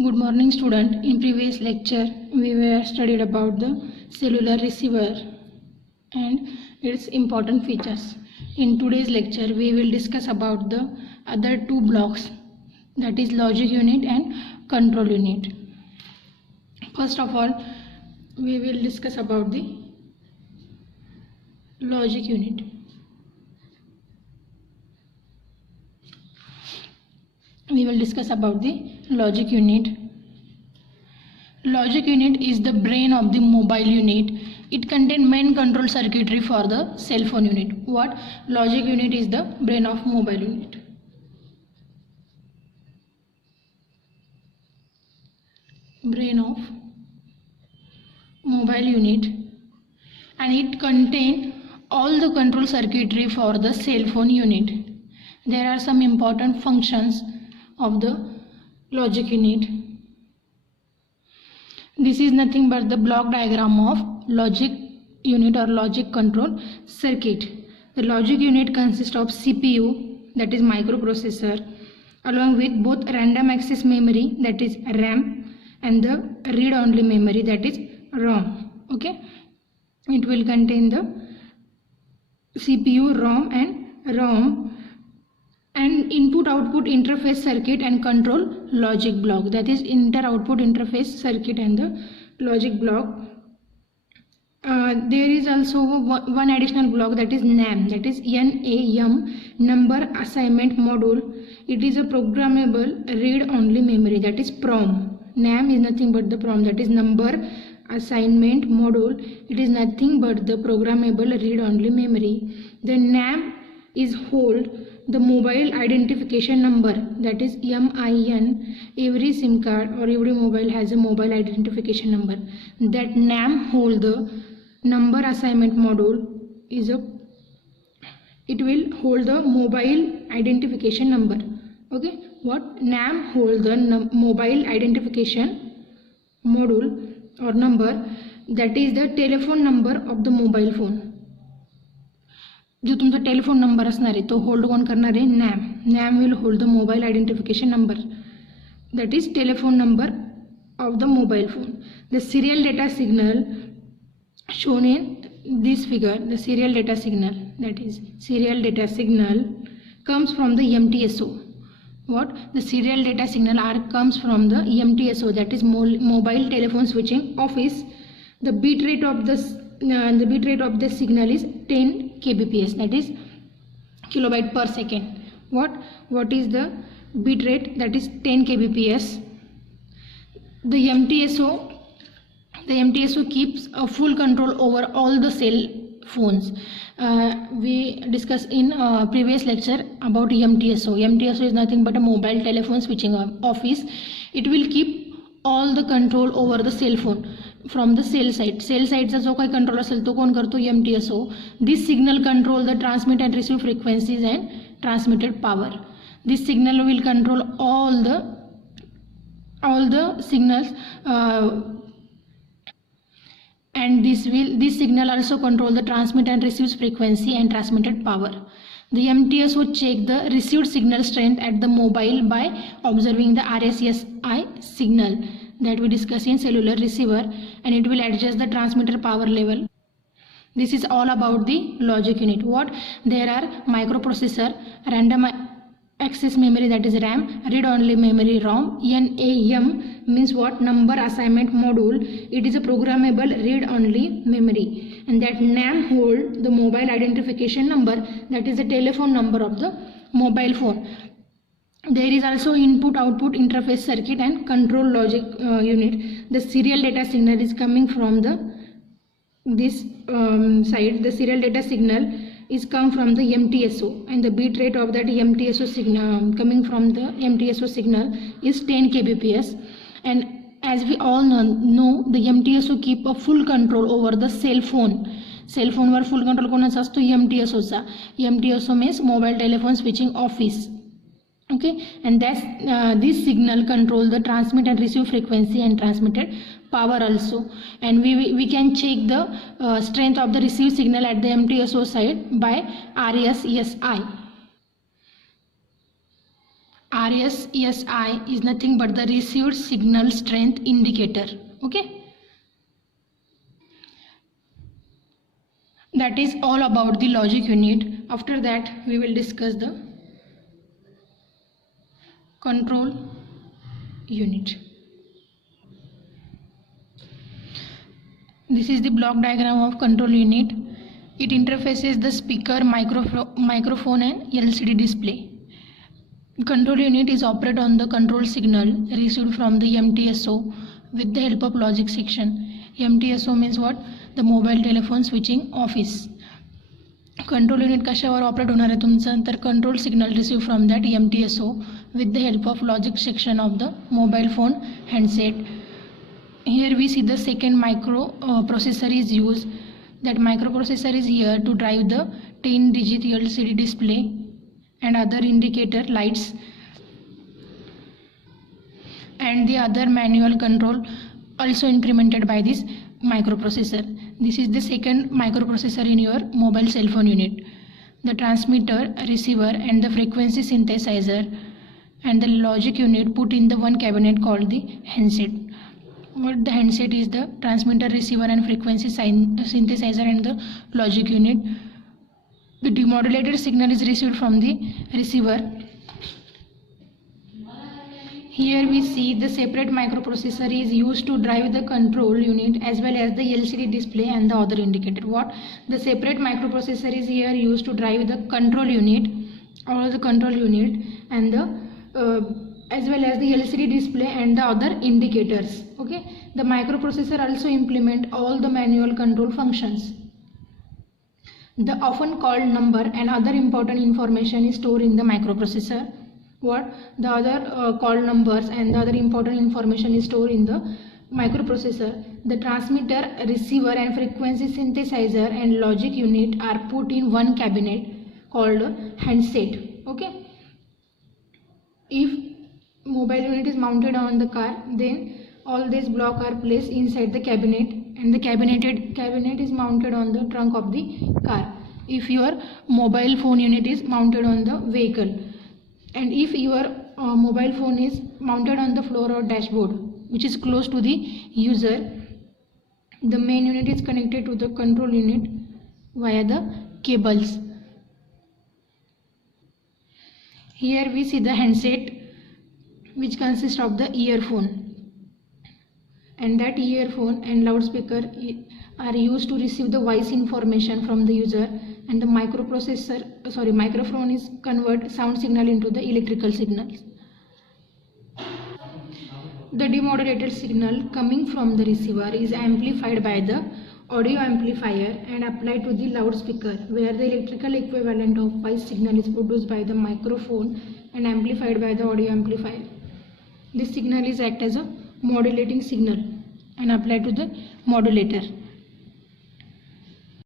Good morning student. In previous lecture we were studied about the cellular receiver and its important features. In today's lecture we will discuss about the other two blocks, that is logic unit and control unit. First of all we will discuss about the logic unit. We will discuss about the logic unit. Logic unit is the brain of the mobile unit. It contains main control circuitry for the cell phone unit. What? Logic unit is the brain of mobile unit. Brain of mobile unit, and it contains all the control circuitry for the cell phone unit. There are some important functions of the logic unit. This is nothing but the block diagram of logic unit or logic control circuit. The logic unit consists of CPU, that is microprocessor, along with both random access memory, that is RAM, and the read only memory, that is ROM. Okay, it will contain the CPU, ROM and ROM, and input output interface circuit and control logic block, that is inter output interface circuit and the logic block. There is also one additional block, that is NAM, that is NAM, number assignment module. It is a programmable read only memory, that is PROM. NAM is nothing but the PROM, that is number assignment module. It is nothing but the programmable read only memory. The NAM is hold the mobile identification number, that is MIN. Every SIM card or every mobile has a mobile identification number. That NAM hold the number assignment module it will hold the mobile identification number. Okay, what? NAM hold the mobile identification module or number, that is the telephone number of the mobile phone. जो तुमचा telephone number असणार आहे तो hold कोण करणार आहे? NAM. NAM will hold the mobile identification number, that is telephone number of the mobile phone. The serial data signal shown in this figure, the serial data signal, that is serial data signal comes from the MTSO. What? The serial data signal comes from the MTSO, that is mobile telephone switching office. The bit rate of the signal is 10 kbps, that is kilobyte per second. What is the bit rate? That is 10 kbps. The MTSO keeps a full control over all the cell phones. We discussed in previous lecture about MTSO. MTSO is nothing but a mobile telephone switching office. It will keep all the control over the cell phone from the cell side. Cell sideचा जो काही control असेल तो कोण करतो? MTSO. This signal control the transmit and receive frequencies and transmitted power. This signal will control all the signals, and this signal also control the transmit and receive frequency and transmitted power. The MTSO check the received signal strength at the mobile by observing the RSSI signal that we discuss in cellular receiver, and it will adjust the transmitter power level. This is all about the logic unit. What? There are microprocessor, random access memory, that is RAM, read only memory ROM. NAM means what? Number assignment module. It is a programmable read only memory, and that NAM hold the mobile identification number, that is the telephone number of the mobile phone. There is also input output interface circuit and control logic unit. The serial data signal is coming from this side. The serial data signal is come from the MTSO, and the bit rate of that MTSO signal coming from the MTSO signal is 10 kbps. And as we all know, the MTSO keep a full control over the cell phone. Cell phone were full control कोणाचा असतो? MTSO चा. MTSO means mobile telephone switching office. Okay, and this signal control the transmit and receive frequency and transmitted power also. And we can check the strength of the received signal at the MTSO side by RSSI. RSSI is nothing but the received signal strength indicator. Okay, that is all about the logic unit. After that we will discuss the control unit. This is the block diagram of control unit. It interfaces the speaker, microphone and LCD display. Control unit is operated on the control signal received from the MTSO with the help of logic section. MTSO means what? The mobile telephone switching office. Control unit कशावर operate होणार आहे तुमचं, तर control signal receive from that MTSO with the help of logic section of the mobile phone handset. Here we see the second microprocessor is used. That microprocessor is here to drive the 10-digit LCD display and other indicator lights and the other manual control also incremented by this microprocessor. This is the second microprocessor in your mobile cell phone unit. The transmitter, receiver and the frequency synthesizer and the logic unit put in the one cabinet called the handset. What the handset is the transmitter, receiver and frequency synthesizer and the logic unit. The demodulated signal is received from the receiver. Here we see the separate microprocessor is used to drive the control unit as well as the LCD display and the other indicator. What? The separate microprocessor is here used to drive the control unit or the control unit and the as well as the LCD display and the other indicators. Okay, the microprocessor also implement all the manual control functions. The often called number and other important information is stored in the microprocessor. What? The other called numbers and the other important information is stored in the microprocessor. The transmitter, receiver and frequency synthesizer and logic unit are put in one cabinet called handset. Okay, if mobile unit is mounted on the car, then all these blocks are placed inside the cabinet and the cabinet is mounted on the trunk of the car. If your mobile phone unit is mounted on the vehicle, and if your mobile phone is mounted on the floor or dashboard which is close to the user, the main unit is connected to the control unit via the cables. Here we see the handset which consists of the earphone, and that earphone and loudspeaker are used to receive the voice information from the user, and the microphone is convert sound signal into the electrical signals. The demodulated signal coming from the receiver is amplified by the audio amplifier and applied to the loudspeaker, where the electrical equivalent of voice signal is produced by the microphone and amplified by the audio amplifier. This signal is act as a modulating signal and applied to the modulator.